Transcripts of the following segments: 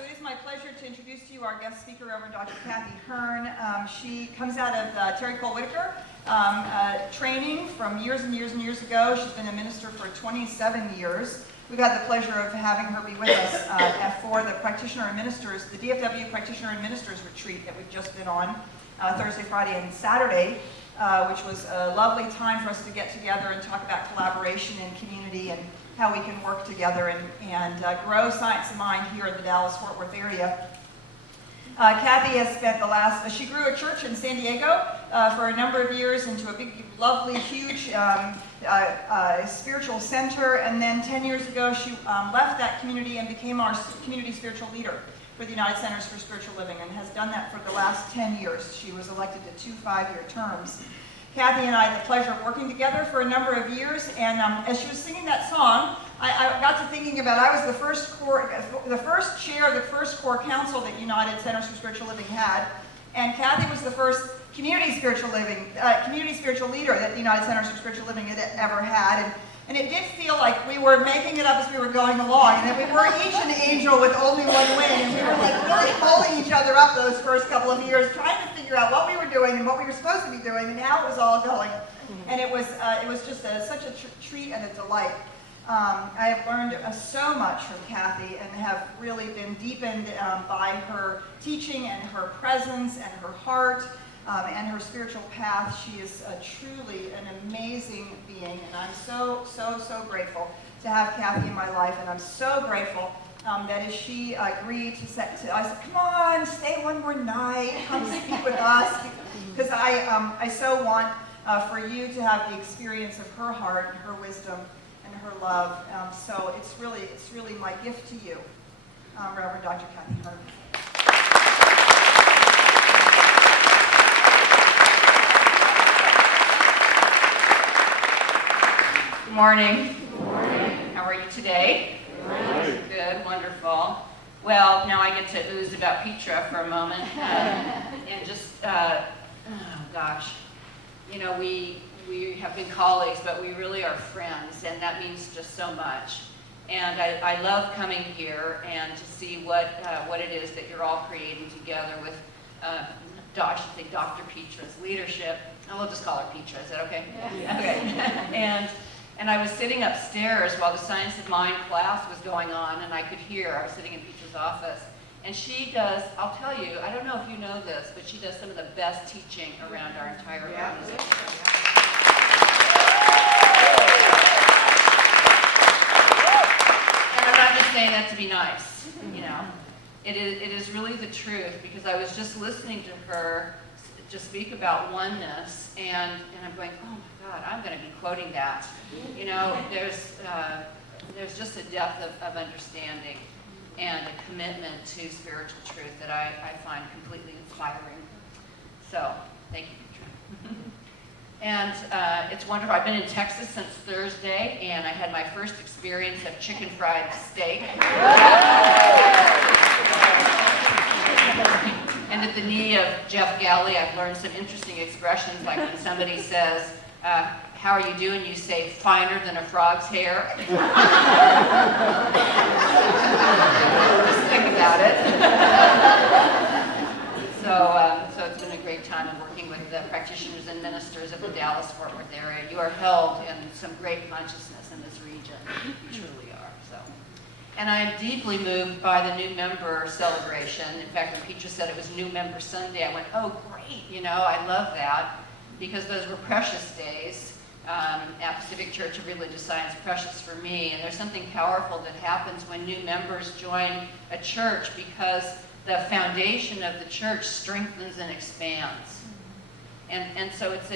So it is my pleasure to introduce to you our guest speaker, Reverend Dr. Kathy Hern. She comes out of Terry Cole Whitaker training from years and years and years ago. She's been a minister for 27 years. We've had the pleasure of having her be with us for the Practitioner and Ministers, the DFW Practitioner and Ministers Retreat that we've just been on Thursday, Friday, and Saturday, which was a lovely time for us to get together and talk about collaboration and community and how we can work together and grow Science of Mind here in the Dallas-Fort Worth area. Kathy has spent she grew a church in San Diego for a number of years into a big, lovely, huge spiritual center, and then 10 years ago she left that community and became our community spiritual leader for the United Centers for Spiritual Living, and has done that for the last 10 years. She was elected to 2 5-year terms. Kathy and I had the pleasure of working together for a number of years, and as she was singing that song, I got to thinking about, I was the first chair of the first core council that United Centers for Spiritual Living had, and Kathy was the first community spiritual leader that the United Centers for Spiritual Living had ever had, and it did feel like we were making it up as we were going along, and that we were each an angel with only one wing, and we were like really holding each other up those first couple of years, trying to figure out what we were doing and what we were supposed to be doing, and how it was all going. And it was just such a treat and a delight. I have learned so much from Kathy and have really been deepened by her teaching and her presence and her heart and her spiritual path. She is truly an amazing being, and I'm so, so, so grateful to have Kathy in my life, and I'm so grateful that as she agreed I said, come on, stay one more night, come speak with us, because I so want for you to have the experience of her heart and her wisdom and her love. So it's really my gift to you, Reverend Dr. Kathy Hern. Good morning. Good morning. How are you today? Good. Good, wonderful. Well, now I get to ooze about Petra for a moment, and just, oh gosh, you know, we have been colleagues, but we really are friends, and that means just so much. And I love coming here and to see what it is that you're all creating together with, Dr. Petra's leadership. I'll just call her Petra. Is that okay? Yeah. Okay. And I was sitting upstairs while the Science of Mind class was going on, and I could hear, I was sitting in Petra's office, and she does, I'll tell you, I don't know if you know this, but she does some of the best teaching around our entire organization. And I'm not just saying that to be nice, you know. It is really the truth, because I was just listening to her just speak about oneness, and I'm going, oh my God, I'm going to be quoting that. You know, there's just a depth of understanding and a commitment to spiritual truth that I find completely inspiring. So, thank you, Petra. And it's wonderful. I've been in Texas since Thursday, and I had my first experience of chicken fried steak. And at the knee of Jeff Galley, I've learned some interesting expressions, like when somebody says, how are you doing? You say, finer than a frog's hair. Just think about it. So it's been a great time of working with the practitioners and ministers of the Dallas-Fort Worth area. You are held in some great consciousness in this region. You truly are. So. And I am deeply moved by the new member celebration. In fact, when Petra said it was New Member Sunday, I went, oh, great, you know, I love that, because those were precious days at Pacific Church of Religious Science, precious for me. And there's something powerful that happens when new members join a church, because the foundation of the church strengthens and expands. And so it's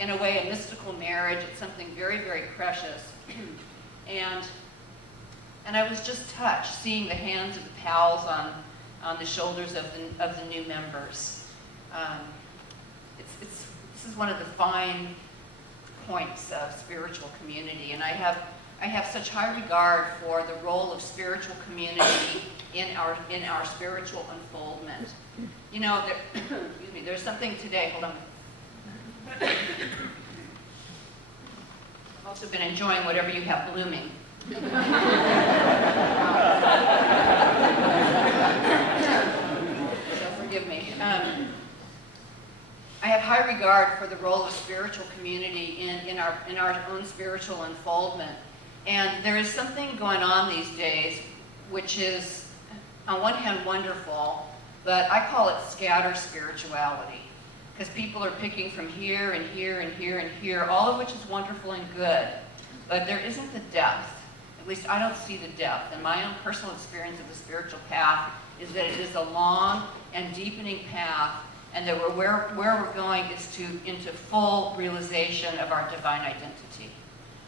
in a way, a mystical marriage. It's something very, very precious. And I was just touched, seeing the hands of the pals on the shoulders of the new members. This is one of the fine points of spiritual community, and I have such high regard for the role of spiritual community in our spiritual unfoldment. You know, excuse me, there's something today. Hold on. I've also been enjoying whatever you have blooming. high regard for the role of spiritual community in our own spiritual unfoldment. And there is something going on these days which is, on one hand, wonderful, but I call it scatter spirituality. Because people are picking from here and here and here and here, all of which is wonderful and good. But there isn't the depth. At least I don't see the depth. And my own personal experience of the spiritual path is that it is a long and deepening path, and that where we're going is into full realization of our divine identity.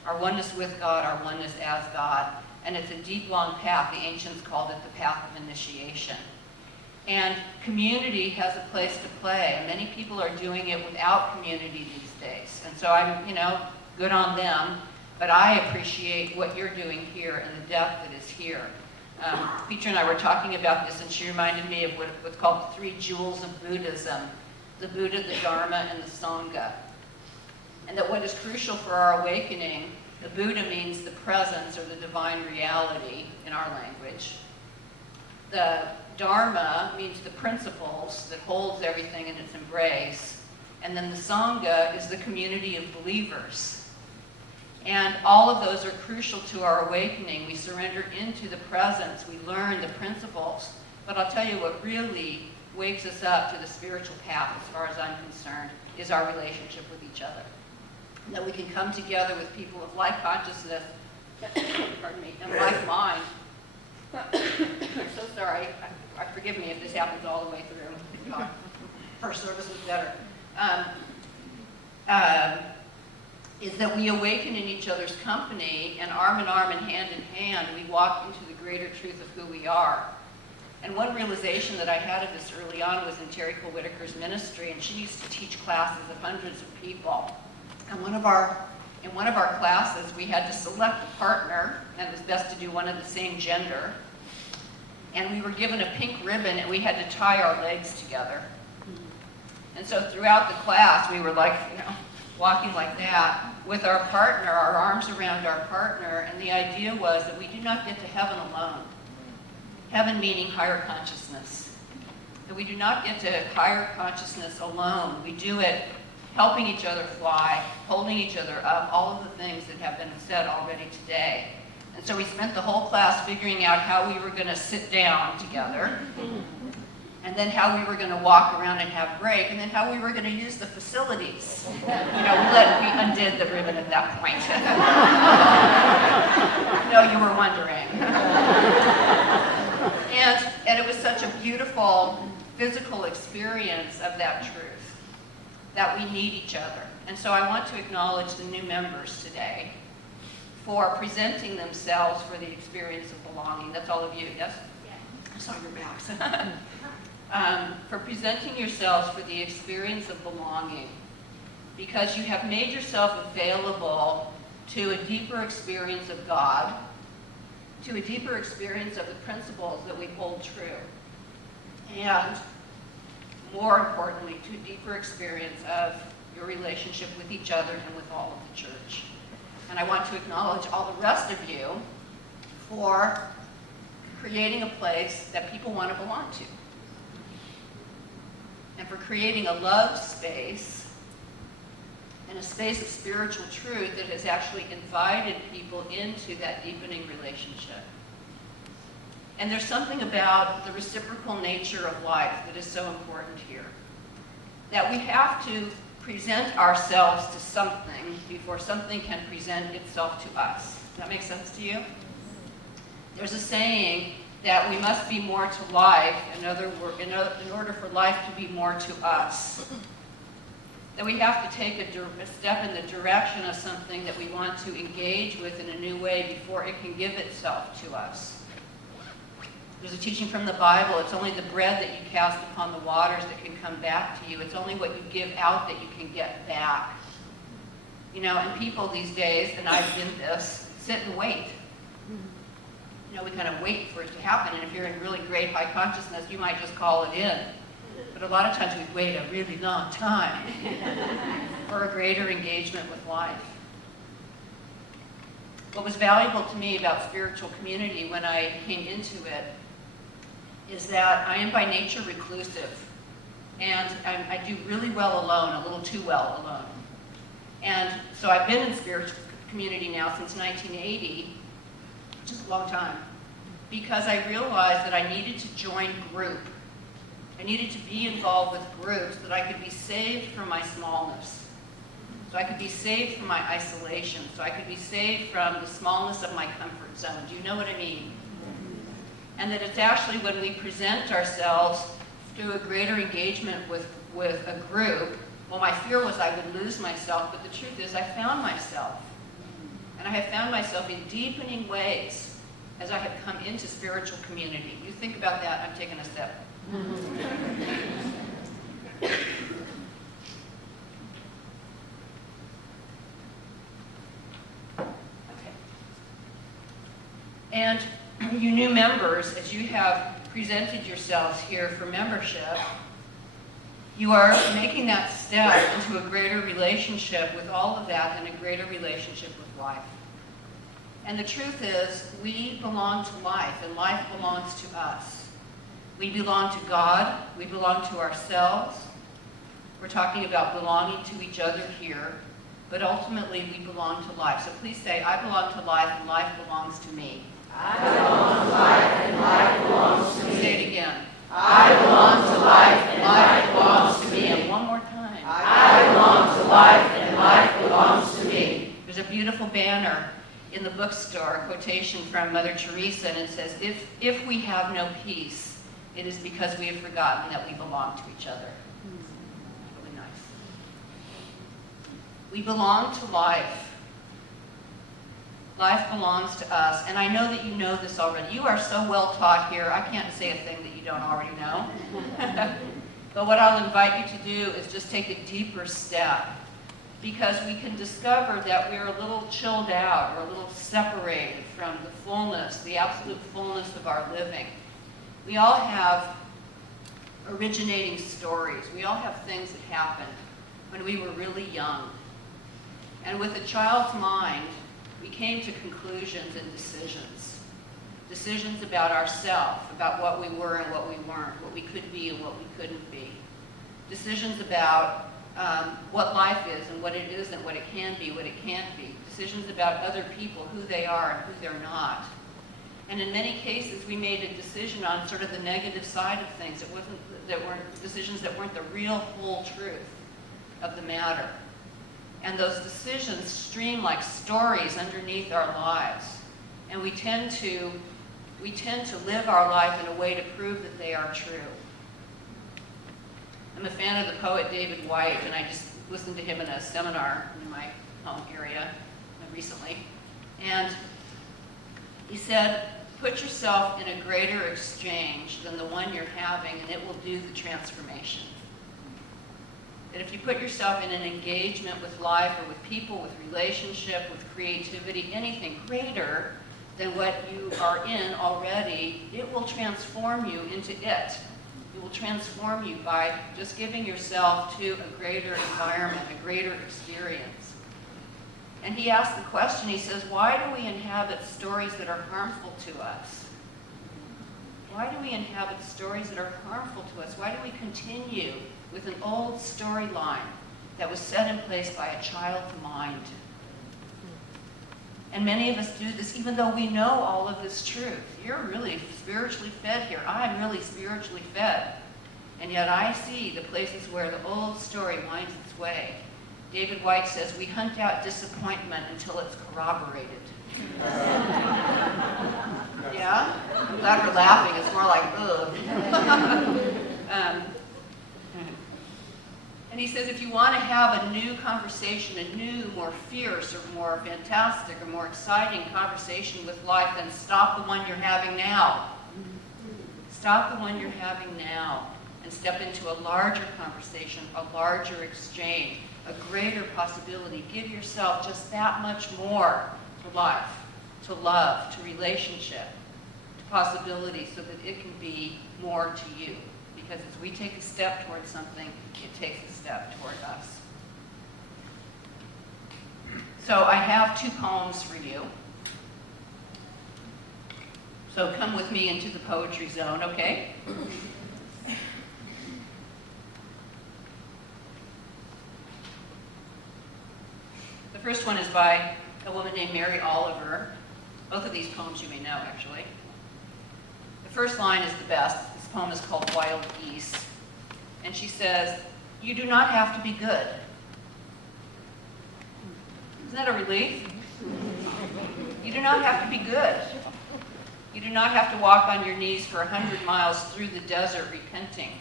Our oneness with God, our oneness as God. And it's a deep, long path. The ancients called it the path of initiation. And community has a place to play. And many people are doing it without community these days. And so I'm, good on them. But I appreciate what you're doing here and the depth that is here. Peter and I were talking about this, and she reminded me of what's called the 3 jewels of Buddhism: the Buddha, the Dharma, and the Sangha. And that what is crucial for our awakening, the Buddha means the presence or the divine reality in our language. The Dharma means the principles that holds everything in its embrace. And then the Sangha is the community of believers. And all of those are crucial to our awakening. We surrender into the presence. We learn the principles. But I'll tell you what really wakes us up to the spiritual path, as far as I'm concerned, is our relationship with each other. And that we can come together with people of like consciousness, pardon me, and like mind. I'm so sorry. Forgive me if this happens all the way through. First service was better. Is that we awaken in each other's company, and arm in arm and hand in hand, we walk into the greater truth of who we are. And one realization that I had of this early on was in Terry Cole Whitaker's ministry, and she used to teach classes of hundreds of people. And in one of our classes, we had to select a partner, and it was best to do one of the same gender. And we were given a pink ribbon, and we had to tie our legs together. And so throughout the class, we were like, walking like that with our partner, our arms around our partner, and the idea was that we do not get to heaven alone. Heaven meaning higher consciousness. That we do not get to higher consciousness alone. We do it helping each other fly, holding each other up, all of the things that have been said already today. And so we spent the whole class figuring out how we were going to sit down together, and then how we were going to walk around and have break, and then how we were going to use the facilities. We undid the ribbon at that point. I know you were wondering. And it was such a beautiful physical experience of that truth, that we need each other. And so I want to acknowledge the new members today for presenting themselves for the experience of belonging. That's all of you, yes? Yeah. I saw your backs. For presenting yourselves for the experience of belonging, because you have made yourself available to a deeper experience of God, to a deeper experience of the principles that we hold true, and more importantly, to a deeper experience of your relationship with each other and with all of the church. And I want to acknowledge all the rest of you for creating a place that people want to belong to, and for creating a love space and a space of spiritual truth that has actually invited people into that deepening relationship. And there's something about the reciprocal nature of life that is so important here. That we have to present ourselves to something before something can present itself to us. Does that make sense to you? There's a saying that we must be more to life, in order for life to be more to us. That we have to take a step in the direction of something that we want to engage with in a new way before it can give itself to us. There's a teaching from the Bible, it's only the bread that you cast upon the waters that can come back to you. It's only what you give out that you can get back. And people these days, and I've been this, sit and wait. We kind of wait for it to happen, and if you're in really great high consciousness, you might just call it in. But a lot of times we wait a really long time for a greater engagement with life. What was valuable to me about spiritual community when I came into it is that I am by nature reclusive. And I do really well alone, a little too well alone. And so I've been in spiritual community now since 1980, which is a long time, because I realized that I needed to join group. I needed to be involved with groups so that I could be saved from my smallness. So I could be saved from my isolation. So I could be saved from the smallness of my comfort zone. Do you know what I mean? And that it's actually when we present ourselves through a greater engagement with a group. Well, my fear was I would lose myself, but the truth is I found myself. And I have found myself in deepening ways as I have come into spiritual community. You think about that, I'm taking a step. Okay. And you new members, as you have presented yourselves here for membership, you are making that step into a greater relationship with all of that and a greater relationship with life. And the truth is, we belong to life, and life belongs to us. We belong to God, we belong to ourselves. We're talking about belonging to each other here, but ultimately we belong to life. So please say, I belong to life, and life belongs to me. I belong to life, and life belongs to me. Say it again. I belong to life, and life belongs to me. And one more time. I belong to life, and life belongs to me. There's a beautiful banner in the bookstore, a quotation from Mother Teresa, and it says, if we have no peace, it is because we have forgotten that we belong to each other. Really nice. We belong to life. Life belongs to us, and I know that you know this already. You are so well taught here, I can't say a thing that you don't already know. But what I'll invite you to do is just take a deeper step, because we can discover that we're a little chilled out or a little separated from the fullness, the absolute fullness of our living. We all have originating stories. We all have things that happened when we were really young. And with a child's mind, we came to conclusions and decisions. Decisions about ourselves, about what we were and what we weren't, what we could be and what we couldn't be. Decisions about what life is and what it isn't, what it can be, what it can't be. Decisions about other people, who they are and who they're not. And in many cases, we made a decision on sort of the negative side of things. That weren't decisions that weren't the real whole truth of the matter. And those decisions stream like stories underneath our lives. And we tend to live our life in a way to prove that they are true. I'm a fan of the poet David White, and I just listened to him in a seminar in my home area recently. And he said, put yourself in a greater exchange than the one you're having, and it will do the transformation. That if you put yourself in an engagement with life or with people, with relationship, with creativity, anything greater than what you are in already, it will transform you into it. It will transform you by just giving yourself to a greater environment, a greater experience. And he asked the question, he says, why do we inhabit stories that are harmful to us? Why do we inhabit stories that are harmful to us? Why do we continue with an old storyline that was set in place by a child's mind? And many of us do this even though we know all of this truth. You're really spiritually fed here. I'm really spiritually fed. And yet I see the places where the old story winds its way. David White says, we hunt out disappointment until it's corroborated. Yeah? I'm glad we're laughing. It's more like, ugh. And he says, if you want to have a new conversation, a new, more fierce, or more fantastic, or more exciting conversation with life, then stop the one you're having now. Stop the one you're having now and step into a larger conversation, a larger exchange, a greater possibility. Give yourself just that much more to life, to love, to relationship, to possibility, so that it can be more to you. Because as we take a step towards something, it takes a step toward us. So I have two poems for you. So come with me into the poetry zone, okay? first one is by a woman named Mary Oliver. Both of these poems you may know, actually. The first line is the best. This poem is called Wild Geese. And she says, "You do not have to be good." Isn't that a relief? You do not have to be good. You do not have to walk on your knees for 100 miles through the desert repenting.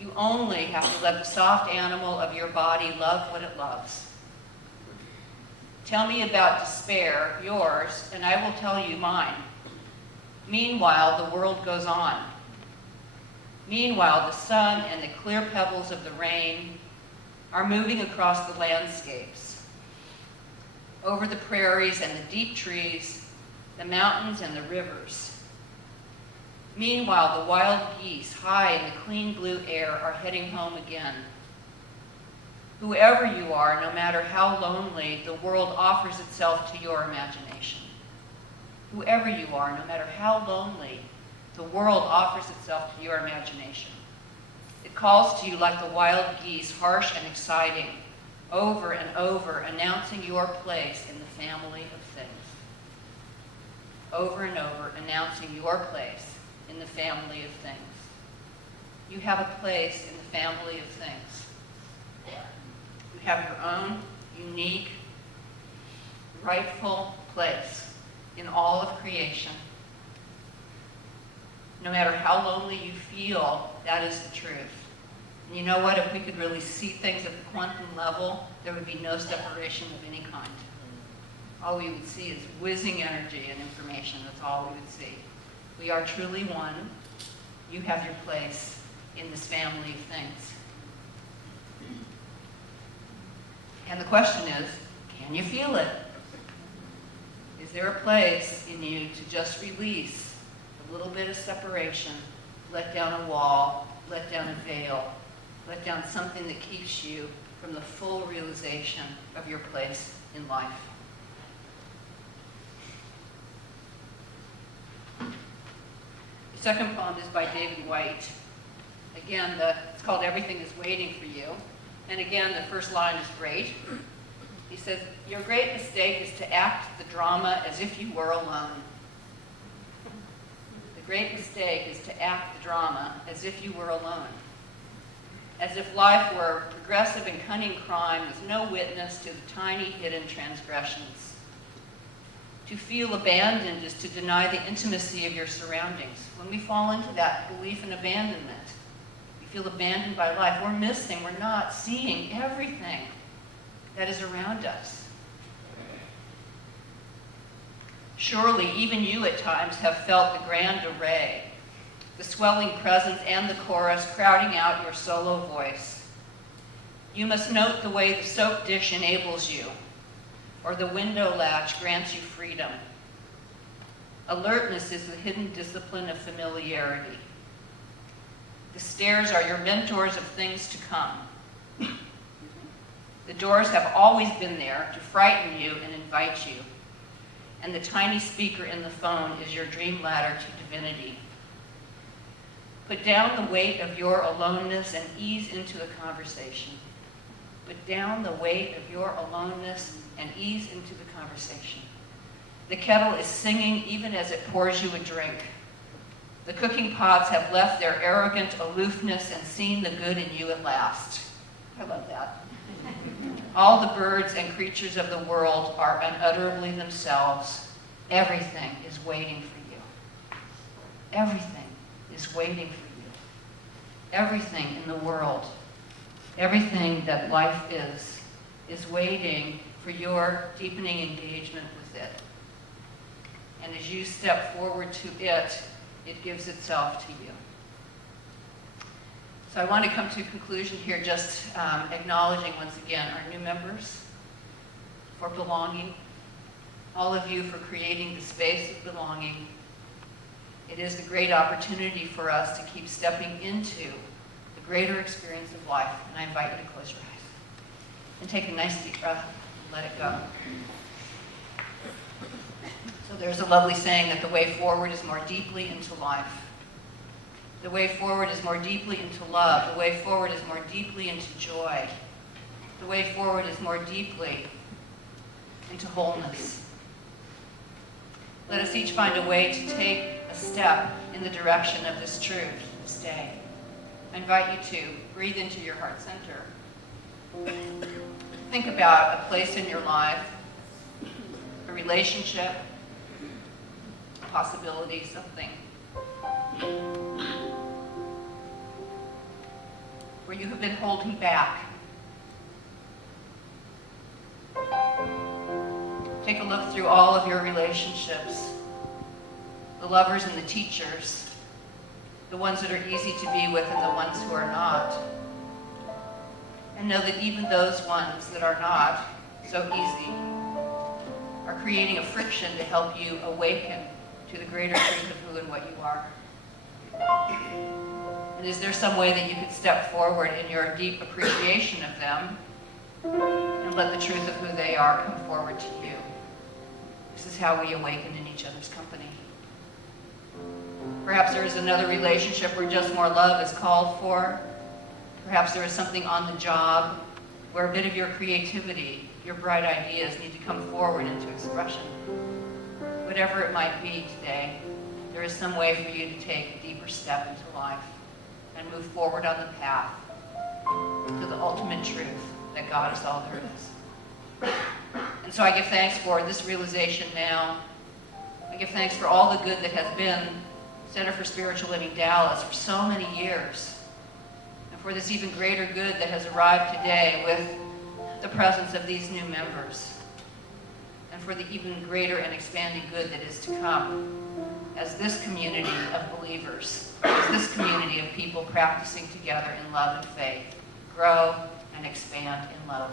You only have to let the soft animal of your body love what it loves. Tell me about despair, yours, and I will tell you mine. Meanwhile, the world goes on. Meanwhile, the sun and the clear pebbles of the rain are moving across the landscapes, over the prairies and the deep trees, the mountains and the rivers. Meanwhile, the wild geese, high in the clean blue air, are heading home again. Whoever you are, no matter how lonely, the world offers itself to your imagination. Whoever you are, no matter how lonely, the world offers itself to your imagination. It calls to you like the wild geese, harsh and exciting, over and over, announcing your place in the family of things. Over and over, announcing your place in the family of things. You have a place in the family of things. You have your own unique, rightful place in all of creation. No matter how lonely you feel, that is the truth. And you know what? If we could really see things at the quantum level, there would be no separation of any kind. All we would see is whizzing energy and information. That's all we would see. We are truly one. You have your place in this family of things. And the question is, can you feel it? Is there a place in you to just release a little bit of separation, let down a wall, let down a veil, let down something that keeps you from the full realization of your place in life? The second poem is by David White. Again, it's called Everything is Waiting for You. And again, the first line is great. He says, "Your great mistake is to act the drama as if you were alone." The great mistake is to act the drama as if you were alone. As if life were a progressive and cunning crime with no witness to the tiny hidden transgressions. To feel abandoned is to deny the intimacy of your surroundings. When we fall into that belief in abandonment, we feel abandoned by life. We're missing, we're not seeing everything that is around us. Surely, even you at times have felt the grand array, the swelling presence and the chorus crowding out your solo voice. You must note the way the soap dish enables you, or the window latch grants you freedom. Alertness is the hidden discipline of familiarity. The stairs are your mentors of things to come. The doors have always been there to frighten you and invite you. And the tiny speaker in the phone is your dream ladder to divinity. Put down the weight of your aloneness and ease into the conversation. Put down the weight of your aloneness and ease into the conversation. The kettle is singing even as it pours you a drink. The cooking pots have left their arrogant aloofness and seen the good in you at last. I love that. All the birds and creatures of the world are unutterably themselves. Everything is waiting for you. Everything is waiting for you. Everything in the world, everything that life is waiting for your deepening engagement with it. And as you step forward to it, it gives itself to you. So I want to come to a conclusion here, just acknowledging once again our new members for belonging, all of you for creating the space of belonging. It is a great opportunity for us to keep stepping into the greater experience of life. And I invite you to close your eyes and take a nice deep breath and let it go. So there's a lovely saying that the way forward is more deeply into life. The way forward is more deeply into love. The way forward is more deeply into joy. The way forward is more deeply into wholeness. Let us each find a way to take a step in the direction of this truth this day. I invite you to breathe into your heart center. Think about a place in your life, a relationship, a possibility, something where you have been holding back. Take a look through all of your relationships, the lovers and the teachers, the ones that are easy to be with and the ones who are not. And know that even those ones that are not so easy are creating a friction to help you awaken to the greater truth of who and what you are. And is there some way that you could step forward in your deep appreciation of them and let the truth of who they are come forward to you? This is how we awaken in each other's company. Perhaps there is another relationship where just more love is called for. Perhaps there is something on the job where a bit of your creativity, your bright ideas need to come forward into expression. Whatever it might be today, there is some way for you to take a deeper step into life and move forward on the path to the ultimate truth that God is all there is. And so I give thanks for this realization now. I give thanks for all the good that has been Center for Spiritual Living Dallas for so many years. And for this even greater good that has arrived today with the presence of these new members. And for the even greater and expanding good that is to come as this community of believers, as this community of people practicing together in love and faith, grow and expand in love.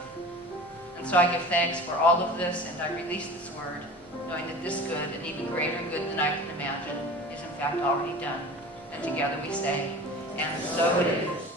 And so I give thanks for all of this, and I release this word, knowing that this good, and even greater good than I can imagine, is in fact already done. And together we say, and so it is.